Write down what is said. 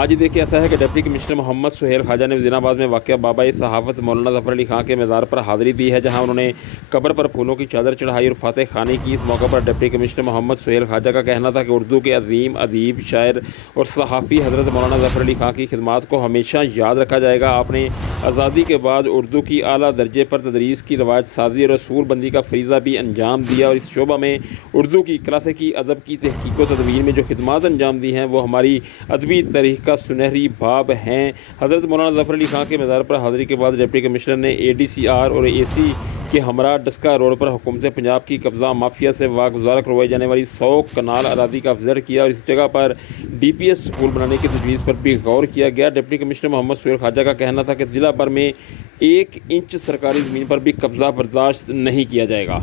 آج ہی دیکھا جاتا ہے کہ ڈپٹی کمشنر محمد سہیل خواجہ نے وزیر آباد میں واقع بابا صحافت مولانا ظفر علی خان کے مزار پر حاضری دی ہے، جہاں انہوں نے قبر پر پھولوں کی چادر چڑھائی اور فاتح خوانی کی۔ اس موقع پر ڈپٹی کمشنر محمد سہیل خواجہ کا کہنا تھا کہ اردو کے عظیم ادیب، شاعر اور صحافی حضرت مولانا ظفر علی خان کی خدمات کو ہمیشہ یاد رکھا جائے گا۔ آپ نے آزادی کے بعد اردو کی اعلیٰ درجے پر تدریس کی رواج سازی اور اصول بندی کا فریضہ بھی انجام دیا، اور اس شعبہ میں اردو کی کلاسیکی ادب کی تحقیق و تدوین میں جو خدمات انجام دی ہیں وہ ہماری ادبی تاریخ کا سنہری باب ہیں۔ حضرت مولانا ظفر علی خان کے مزار پر حاضری کے بعد ڈپٹی کمشنر نے ADCR اور AC کے ہمراہ ڈسکا روڈ پر حکومت پنجاب کی قبضہ مافیا سے واگزار کروائی جانے والی 100 کنال اراضی کا وزٹ کیا، اور اس جگہ پر DPS اسکول بنانے کی تجویز پر بھی غور کیا گیا۔ ڈپٹی کمشنر محمد سہیل خواجہ کا کہنا تھا کہ ضلع بھر میں 1 انچ سرکاری زمین پر بھی قبضہ برداشت نہیں کیا جائے گا۔